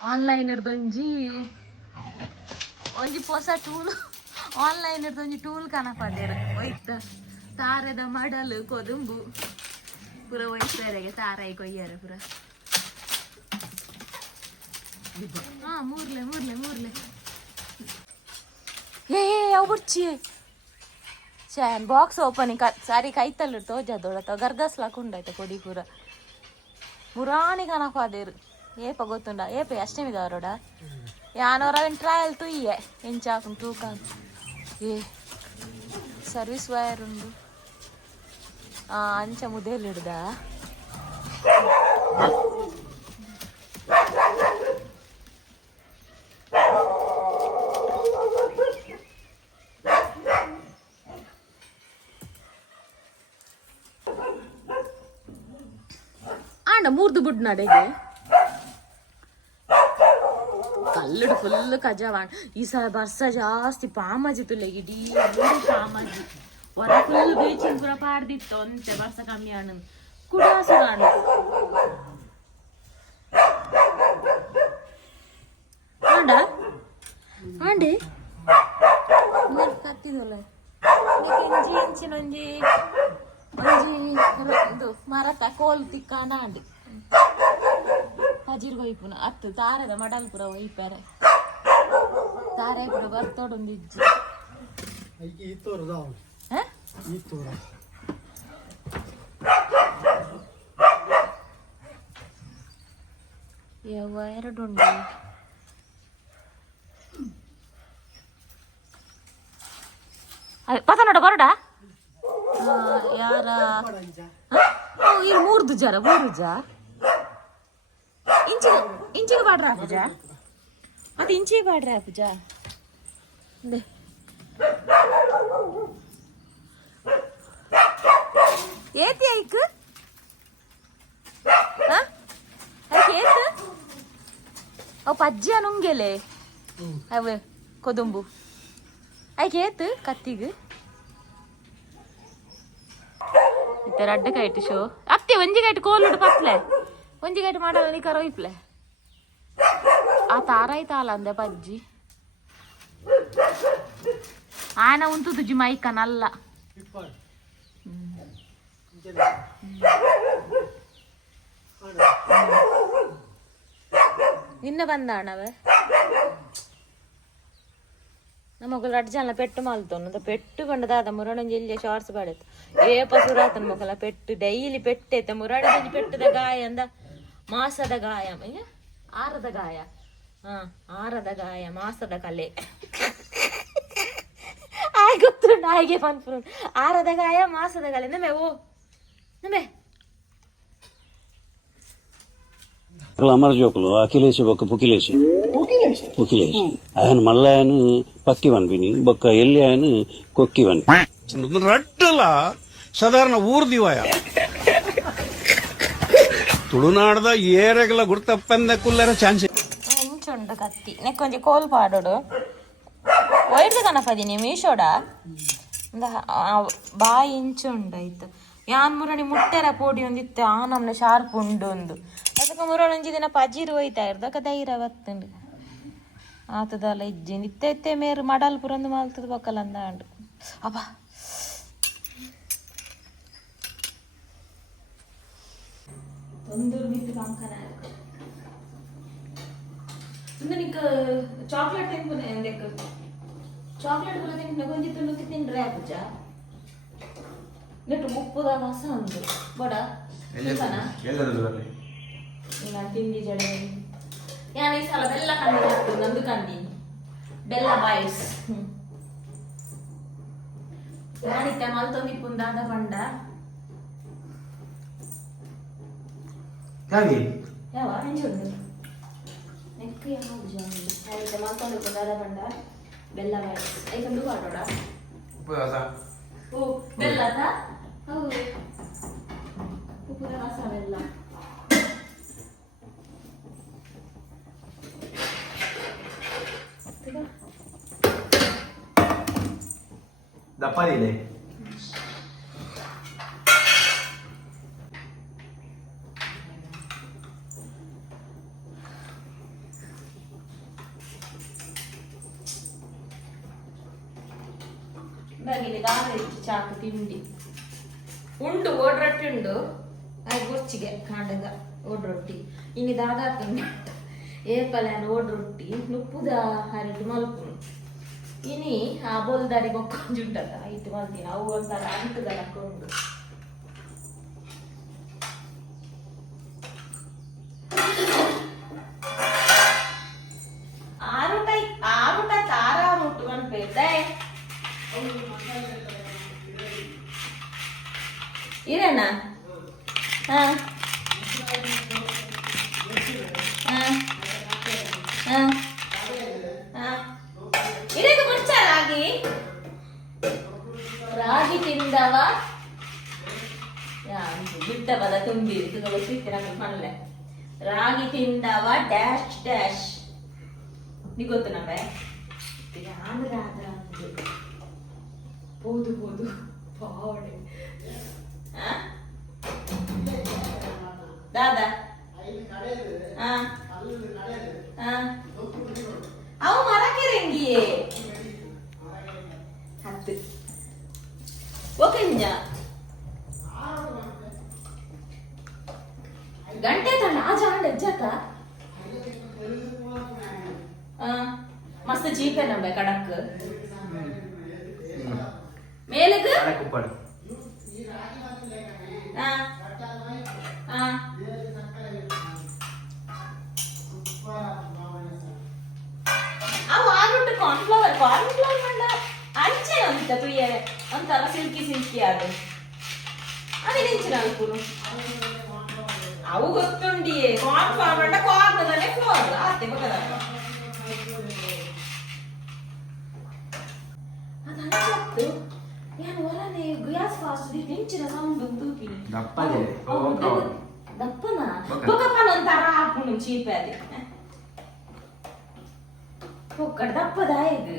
Online ಒಂಜಿ ಒಂಜಿ ಹೊಸ ಟೂಲ್ ಆನ್ಲೈನ್ ಒಂಜಿ ಟೂಲ್ ಕನಪದೇರು ಒಯ್ತ. ತಾರದ ಮಡಲು ಕೊದುಂಬು. ಪೂರ ಒಯ್ತಾರೆಗೆ ತಾರಾಯಿ ಕೊಯ್ಯಾರ ಪೂರ. ಹಾ, ಮೂರ್ಲೆ ಮೂರ್ಲೆ ಮೂರ್ಲೆ. ಏ ಅವು ಬರ್ಚಿ ಚಾನ್ ಬಾಕ್ಸ್ ಓಪನಿಂಗ್ ಸಾರಿ ಕೈತಲ್ಲು ತೋಜದೋಳ. ಗರ್ಗಸ್ಲಾಕುಂಡಾಯ್ತ ಕೊಡಿ ಪೂರ. ಮುರಾಣಿ ಕನಪಾದೇರು ಏಪ ಗೊತ್ತುಂಡ ಏಪ ಅಷ್ಟೇ ಅವರೋಡ ಯಾನವರ ಟ್ರಯಲ್ ತುಯ್ಯೆ ಎಂಚಾಕು ತೂಕ ಏ ಸರ್ವಿಸ್ ವೈರ್ ಉಂಡು ಆ ಅಂಚ ಮುದೇಲಿ ಹಿಡ್ದ ಆಂಡ ಮೂರ್ದು ಬುಡ್ ನಡೆಗೆ ಕಲ್ಲಡು ಫುಲ್ ಕಜಾವಾಣ್ ಈ ಸಲ ಬರ್ಸ ಜಾಸ್ತಿ ಪಾಮಾಜಿ ತುಲೆ ಇಡೀ ಊರು ಪಾಮಾಜಿ ಹೊರ ಫುಲ್ ಬೀಚಿಂಗ್ ಪೂರ ಪಾಡ್ದಿತ್ತು ಅಂತೆ ಬರ್ಸ ಕಮ್ಮಿ ಹಣ್ಣು ಕುಡಾಸು ಕಾಣು ಆಂಡ ಆಂಡಿ ನೀರು ಕತ್ತಿದಲ್ಲ ಎಂಜಿ ಎಂಚಿನ ಒಂಜಿ ಒಂಜಿ ಇದು ಮರತ ಕೋಲ್ ತಿಕ್ಕಾಂಡ ಆಂಡಿ ಹಜಿರ್ ಹೋಯ್ಪುನ ಅತ್ತು ತಾರದ ಮಡಲ್ ಪುರ ಹೋಯ್ಪಾರ ತಾರೆ ಪುರ ಬರ್ತೋಡೊಂದು ಇಜ್ಜಿ ಈ? ಈ ಯವ್ವ ಎರಡು ಉಂಡು ಪತ ನೋಡ ಬರಡ? ಯಾರ? ಇಲ್ಲಿ ಮೂರ್ದು ಜರ ಮೂರು ಜ ಇಂಚಿ ಇಂಚಿಗೆ ಬಾಡ್ರ ಪೂಜ ಮತ್ತೆ ಇಂಚಿಗೆ ಬಾಡ್ರ ಪೂಜ ದೇ ಏತಿ ಐಕ್? ಹಾ? ಐಕ್ ಏತ್? ಓ ಪಜ್ಜಿ ಅನುಂಗೆಲೆ ಅವ ಕೊದುಂಬು. ಐಕ್ ಏತ್? ಕತ್ತಿಗ್. ಇತ್ತರ ಅಡ್ಡ ಕೈಟ್ ಶೋ. ಅತ್ತೆ ಒಂಜಿ ಕೈಟ್ ಕೋಲುಡು ಪತ್ಲೆ. ಒಂಜಿ ಕೈಟ್ ಮಾಡಲ್ಲ ನೀ ಕರ ಇಪ್ಲೆ ಆ ತಾರಾಯ್ತಾಲ ಅಂದೆ ಪಜ್ಜಿ ಆನ ಉಂತು ತುಜಿ ಮೈಕ ನಲ್ಲ ನಿನ್ನ ಬಂದಾಣವ ನಮಗಲ್ ರಡ್ಜಾಲ ಪೆಟ್ಟು ಮಾಲ್ತೊಂದು ಪೆಟ್ಟು ಬಂಡದಾದ ಮುರಣಂಜಿ ಇಲ್ಲಿಯ ಶಾರ್ಟ್ಸ್ ಬಾಡೈತೆ ಏ ಪಸುರಾತನ ಮಗಲ ಪೆಟ್ಟು ಡೈಲಿ ಪೆಟ್ಟೈತೆ ಮುರಣಂಜಿ ಪೆಟ್ಟದ ಗಾಯ ಅಂದ ಮಾಸದ ಗಾಯ ಅಯ್ಯ ಆರದ ಗಾಯ ಹಾ ಆರದ ಗಾಯ ಮಾಸದ ಕಲೆ ಆಯ್ ಗೊತ್ತುಂಡು ಆಯ್ಗೆ ಪನ್ಪುರು ಆರದ ಗಾಯ ಮಾಸದ ಕಲೆ ನಮೆ ಓ ನಮೆ అమర జోకులు అఖిలేష్ బొక్క పుకిలేష్ పుకిలేష్ ఆయన మళ్ళీ ఆయన పక్కి వన్పిని బొక్క ఎల్లి ఆయన కొక్కి వన్ ರಟ್ಟಲ್ಲ ಸಾಧಾರಣ ಊರ್ದಿವಯ ತುಳುನಾಡದ ಏರೆಗ್ಲ ಗುರ್ತಪ್ಪಂದ ಕುಲ್ಲರ ಚಾನ್ಸ್. ಇಂಚುಂಡು ಕತ್ತಿ. ನೆಕ್ಕೊಂಜಿ ಕೋಲ್ ಪಾಡೋಡು. ಒಯ್ದು ಕನಪದಿನಿ ಮೀಶೋಡಾ? ಬಾಯಿ ಇಂಚುಂಡಾಯ್ತು ಯಾನ್ ಮುರಣಿ ಮುಟ್ಟೆರ ಪೋಡಿ ಒಂದಿತ್ತು, ಆ ನಮ್ನ ಶಾರ್ಪ್ ಉಂಡು ಒಂದು. ಅದಕ್ಕೆ ಮುರಳೊಂಜಿ ದಿನ ಪಜೀರು ಹೋಯ್ತಾ ಇರ್ದಕ್ಕ ಧೈರ್ಯ ಬತ್ತುಂಡು ಆತದಲ್ಲ ಇಜ್ಜಿ, ನಿತ್ಯ ಮೇರ್ ಮಡಲ್ ಪುರಂದು ಮಾಲ್ತದ ಬೊಕ್ಕಲಂದ ಅಂಡು ಅಬ್ಬಾ. ತೊಂದೂರು ಮಿತ್ತು காமிக்கான இருக்கு இன்னைக்கு சாக்லேட் ತಿನ್ಪುನೆ ಎಂದೆಕ್ ಚಾಕ್ಲೇಟ್ ಬರ ತಿಂಪಿನ ಗೊಂಜಿ ತುಳುಕಿ ತಿಂಡ್ರೆ ಪೂಜ? ನೆಟ್ಟು ಮುಪ್ಪುದ ಮಸ ಉಂಟು. ಬಡ. ನಾನು ತಿಂಡಿ ಜಡೆ ಯಾನ್ ಈ ಸಲ ಬೆಲ್ಲ ಕಂಡಿ ಹಾಕ್ತೀನಿ ನಂದು ಕಂಡಿ. ಬೆಲ್ಲ ಬಾಯ್ಸ್ ಯಾನಿತ್ತ ಮಲ್ತೊಂದಿಪ್ಪುಂದಾದ ಪಂಡ ಯಾವ ಹೆಂಜುಂಡು ನೆಕ್ ಯಾವುದು ಜಾಂಡಿ ಆಯ್ತು ಮಲ್ತೊಂದಿಪ್ಪುಂದಾದ ಪಂಡ ಬೆಲ್ಲ ಬಾಯ್ಸ್ ಐತಂದು ಮಾಡೋಡ ಓ ಬೆಲ್ಲದ ಹೌದು ಉಪ್ಪುದ ರಸ ಬೆಲ್ಲ ತಗೋ. ದಪ್ಪನಿದೆ ಅದು ಗೊಚ್ಚಿಗೆ ಕಾಂಡದ ಓಡ್ ರೊಟ್ಟಿ. ಇನ್ನು ದಾದಾ ತಿಂಡಿ ಏಪಲ್ಯಾನ ಓಡ್ ರೊಟ್ಟಿ. ನುಪ್ಪುದ ಹರಿಟ್ಟು ಮಲ್ಪುನು ಇನಿ ಆ ಬೋಲ್ದಾರಿ ಬೊಕ್ಕೊಂಜುಂಟದ ಇಟ್ಟು ಮಲ್ತೀನಿ ಅವು ಒಂಥರ ಅಂಟುದಲ್ಲ ಕೊಂಡು. ಇರೋಣ ಹಾ ಹಾಂ ಹಾಂ ಹಾ ಇದಕ್ಕೆ ಮುಂಚೆ ರಾಗಿ. ರಾಗಿ ತಿಂದವ. ಬಿಟ್ಟ ಪದ ತುಂಬಿ ಗೊತ್ತಿತ್ತು ನಮಗೆ ಮಲ್ಲೆ. ರಾಗಿ ತಿಂದವ ಡ್ಯಾಶ್ ಡ್ಯಾಶ್. ನೀ ಗೊತ್ತು ನಮ್ಮೆ ಆಂಧ್ರ ಆಂಧ್ರ ಬೋದು ಪೋದು ಪೋದು ಪಾವಡೆ. ಆ? ದಾದಾ ಆ ಆ ಅವು ಮರಕೆರೆಂಗಿಯೇ ಹತ್ತು ಓಕೆ ನಿಜ ಗಂಟೆ ತಂಡ ಆಜ ಆಂಡ ಎಜ್ಜಕ ಮಸ್ತ್ ಚೀಪೆ ನಂಬೆ ಕಡಕ್ ಮೇಲಗ್ ಕುಪ್ಪಾಡು ಆ ಆ ಕಾರ್ನ್ಫ್ಲವರ್ ಕಾರ್ನ್ಫ್ಲವರ್ ಮಂಡ ಅಂಚೆ ಅಂತ ತುಯ್ಯರೆ ಒಂಥರ ಸಿಲ್ಕಿ ಸಿಲ್ಕಿ ಅದು ಅದು ನಿಂಚಿನ ಅಲ್ಪುನು ಅವು ಗೊತ್ತುಂಡಿಯೇ ಕಾರ್ನ್ಫ್ಲವರ್ ಮಂಡ ಕಾರ್ನದಲ್ಲೇ ಫ್ಲವರ್ ಆತೆ ಬಗದ ಅದು ಅಂಚತ್ತು ಏನು ಒಲನೆ ಗ್ಯಾಸ್ ಫಾಸ್ಟ್ ನಿಂಚಿನ ಸೌಂಡ್ ತೂಪಿನಿ ದಪ್ಪದೆ. ಅವು ಓ, ಓ. ದಪ್ಪನ ಓಕೆ. ಬೊಕಪ್ಪನ ಒಂಥರ ಹಾಕೊಂಡು ಚೀಪೆ ಅದೇ ಒಕ್ಕಡ ದಪ್ಪದ ಇದು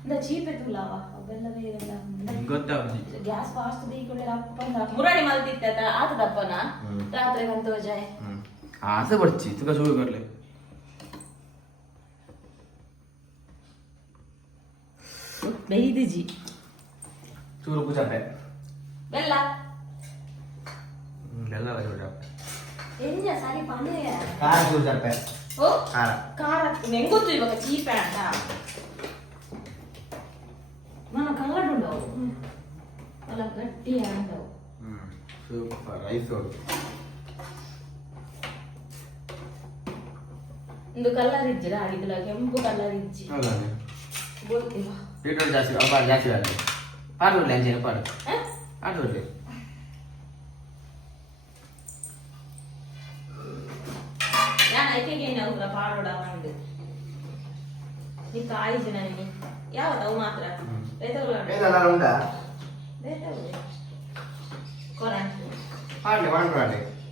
ಇಂದ ಚೀಪೆ ತುಲಾವ ಅವೆಲ್ಲವೇ ಎಲ್ಲ ಗೊತ್ತಾಗ್ತದೆ ಗ್ಯಾಸ್ ಫಾಸ್ಟ್ ಬೇಯ್ಕೊಂಡೆ ದಪ್ಪನ ಮುರಾಣಿ ಮಲ್ತಿತ್ತ ಆತ ದಪ್ಪನ ಹ್ಮ್. ರಾತ್ರಿ ಬಂತು ಜಾಯ್ ಆಸೆ ಪಡ್ಚಿ ತುಕ ಸುಳ್ಳು ಬರ್ಲೆ ಬೇಯ್ದು ಜಿ ಚೂರು ಪೂಜಾಪೆ ಬೆಲ್ಲ ಎಲ್ಲ ಚೂರು ಎಂಜ ಸರಿ ಪಂಡೆಯ ಖಾರ ಚೂರು ಚಾಪೆ ಓ ಖಾರ ಖಾರ ನಂಗೆ ಗೊತ್ತು ಇವಾಗ ಚೀಪೆ ಅಂತ మన కలర్ ఉండవు అలా గట్టి ఉండవు ಸೂಪರ್ ರೈಸ್ ಹೊಡು ಒಂದು ಕಲರ್ ಇಜ್ಜಿರ ಅಡಿಗಲ ಕೆಂಪು ಕಲರ್ ಇಜ್ಜಿ ಹೌದಾ ಬೋಲ್ತಿವ ಪೇಟ್ರೋಲ್ ಜಾಸ್ತಿ ಅಪ್ಪ ಜಾಸ್ತಿ ಬರಲಿ ಪಾಡು ಬಿಡ್ಲಿ ಅಂಚೆ ಪಾಡು ಪಾಡು ಆಯ್ಕೆಗೇನೆ ಅವ್ರ ಪಾಡೋಡ ಒಂದು. ನೀ ಕಾಯಿದ್ದು ನನಗೆ. ಯಾವತ್ತು ಅವು ಮಾತ್ರ? ಉಂಡ ಕೊರಂಟ್.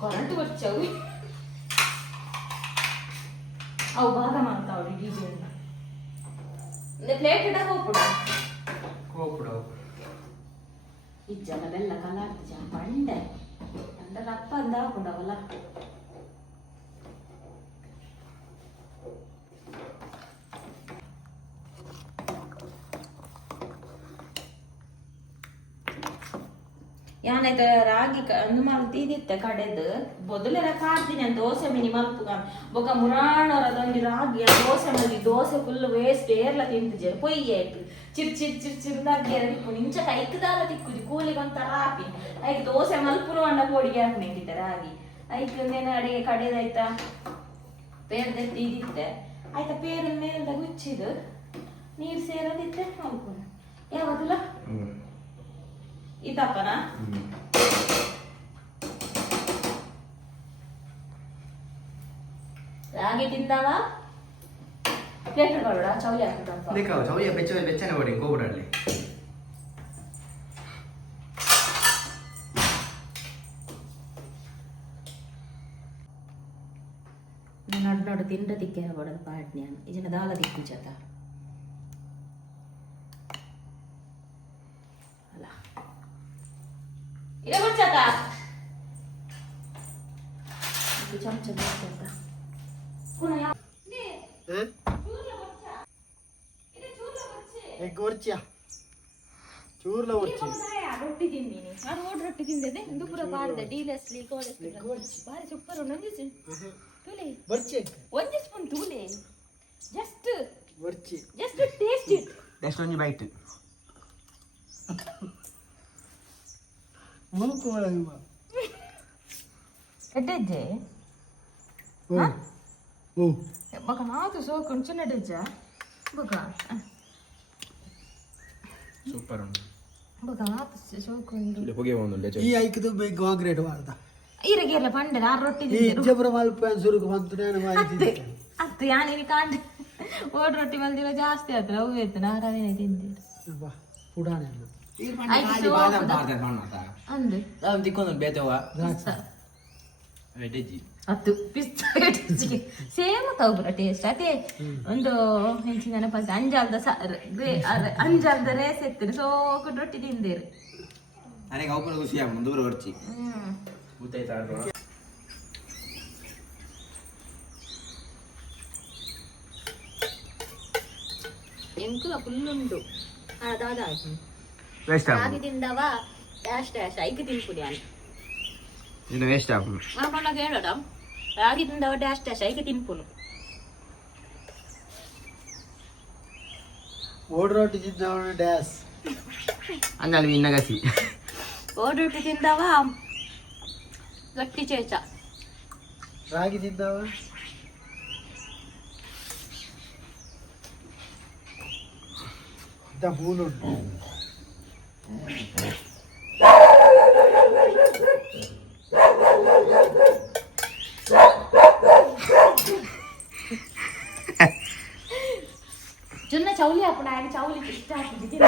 ಕೊರಂಟ್ ಬಚ್ಚವು ಅವು. ಭಾಗ ಮಾಡ್ತಾವ್ರಿ ಡಿಜೆ ಪ್ಲೇಟ್ ಇಡಕ್ಕೆ ಹೋಗ್ಬಿಡು. ಹೋಗ್ಬಿಡು ಇಜ್ಜ ಅದೆಲ್ಲ ಕಲಾರ್ತಿಜ ಪಂಡೆ ಅಂದ್ರೆ ರಪ್ಪ ಅಂದ ಹಾಕೊಂಡವಲ್ಲ ಯಾನೈತೆ ರಾಗಿ ಒಂದು ಮಲ್ತಿದಿತ್ತೆ ಕಡೆದು, ಬೊದಲೆರ ಕಾಡ್ತೀನಿ ಅಂತ ದೋಸೆ ಮಿನಿ ಮಲ್ಪು ಬೊಕ ಮುರಾಣರದೊಂದು ರಾಗಿ ದೋಸೆ ಮಲ್ಲಿ ದೋಸೆ ಫುಲ್ ವೇಸ್ಟ್ ಏರ್ಲ ತಿಂತಿಜೆ ಪೊಯ್ಯೆ ಇಟ್ಟು ಚಿರ್ ಚಿರ್ ಚಿರ್ ಚಿರ್ದಾಗಿ ತಿಕ್ಕು ನಿಂಚ ಕೈಕ್ದಾಲ ತಿಕ್ಕುಜಿ ಕೂಲಿಗೆ ಒಂಥರ ಹಾಕಿ ಐಕ್ ದೋಸೆ ಮಲ್ಪುರು ಅಣ್ಣ ಪೋಡಿಗೆ ಹಾಕಿ ನಿಂತಿದ್ದೆ ರಾಗಿ. ಐಕ್ ನೇನು ಅಡಿಗೆ ಕಡೆದಾಯ್ತಾ ಪೇರ್ದೆ ಇದಿತ್ತೆ ಆಯ್ತಾ ಪೇರಿನ ಮೇಲ್ದಾಗ ಹುಚ್ಚಿದು, ನೀರು ಸೇರದಿತ್ತೆ ಮಲ್ಪುನು. ಯಾವತ್ತಲ್ಲ ಹ್ಞೂ ಇದಪ್ಪನಾ ಹ್ಞೂ ರಾಗಿ ತಿಂದವ ಪ್ಲೇಟ್ ಮಾಡೋಣ ಚೌಲಿ ಹಾಕ್ಬಿಟ್ಟು ಬೇಕಾವು ಚೌಯ ಬೆಚ್ಚ ಬೆಚ್ಚನೆ ಹೊಡಿ ಗೋಬುಡಲ್ಲಿ ನಡ್ ನೋಡು ತಿಂಡ ತಿಕ್ಕೆ ಬಡದ ಪಾಟ್ನಿ ಇದನ್ನ ದಾಲ ತಿಕ್ಕು ಜತ ಇದ ಬಿಡ್ಸತ ಚಮಚ ಬಿಡ್ಸತ ಕುಣ ಯಾ ಎಗ್ ವರ್ಚಿಯ ಚೂರ್ಲ ಒಚ್ಚಿ ರೊಟ್ಟಿ ತಿಂದೀನಿ ಅದು ಓಡ್ ರೊಟ್ಟಿ ತಿಂದಿದೆ ಇದು ಪೂರ ಬಾರ್ದೆ ಡೀಲೆಸ್ಲಿ ಬಾರಿ ಸೂಪರ್ ನಂದಿಸಿ ತುಲೆ ಬರ್ಚಿ ಒಂದು ಸ್ಪೂನ್ ತೂಲೆ ಜಸ್ಟ್ ಬರ್ಚಿ ಜಸ್ಟ್ ಟೇಸ್ಟ್ ಇಟ್ ನೆಕ್ಸ್ಟ್ ಒಂಜಿ ಬೈಟ್ ಓ ಬಕ ನಾತು ಸೋಕೊಂಡು ಚಿನ್ನ ಡೆಜ್ಜ ಬಕ ಸೂಪರ್ ಉಂಟು. ಬಕ ನಾತು ಸೋಕೊಂಡು ಹೊಗೆ ಒಂದು ಈ ಐಕದು ಬೇಕು ಕಾಂಕ್ರೀಟ್ ಮಾಡ್ದ. ಈರಗೆಲ್ಲ ಪಂಡದ ಆ ರೊಟ್ಟಿ ಜಬ್ರ ಮಲ್ಪ ಸುರುಕು ಬಂತು ನಾನು ಅತ್ತೆ ಯಾನಿಗೆ ಕಾಂಡ ಓಡ್ ರೊಟ್ಟಿ ಮಲ್ದಿರ ಜಾಸ್ತಿ ಆದ್ರೆ ಅವು ನಾರಾಯಣ ತಿಂದಿರು ಬಾ ಪುಡಾನೆ ಪಿಸ್ತಾಗೆ ಸೇಮ್ ತಗೋಬರ ಟೇಸ್ಟ್ ಅದೇ ಒಂದು ಹೆಂಚಿನ ನೆನಪಂತ ಅಂಜಾಲ್ದ ಸ ಗ್ರೇ- ಅರೆ, ಅಂಜಾಲ್ದ ರೇಸ್ ಎತ್ತಿರು. ಸೋಕು ರೊಟ್ಟಿ ತಿಂದಿರು. ನನಗೆ ಅವಪನ ಖುಷಿ ಆಗ ದೂರ ಹೊರ್ಚಿ ಎಂಕುಲ ಫುಲ್ ಉಂಟು ಅದಾದಾಯ್ತು. ವೇಸ್ಟ್ ಆಗ ತಿಂದವ ಡ್ಯಾಶ್ ಡ್ಯಾಶ್ ಐದು ತಿನ್ಕುಡಿ ಅಂತ ಇದು ವೇಸ್ಟ್ ಆಗ ಮಾಮನಾಗ ಹೇಳೋಡ ರಾಗಿ ತಿಂದವ ಡ್ಯಾಶ್ ಡ್ಯಾಶ್ ಐದು ತಿನ್ಕುನು ಓಡ್ರೋಟಿ ತಿಂದವ ಡ್ಯಾಶ್ అన్నాడు విన్నగసి ఓడుటి తిందావా గట్టి చేచ రాగి తిందావా ఇంత పూలు ಜೊನ್ನ ಚೌಲಿ ಹಾಕೋಣ ಆಗ ಚೌಲಿ ಇಷ್ಟ ಆಗ್ತಿದ್ದೆ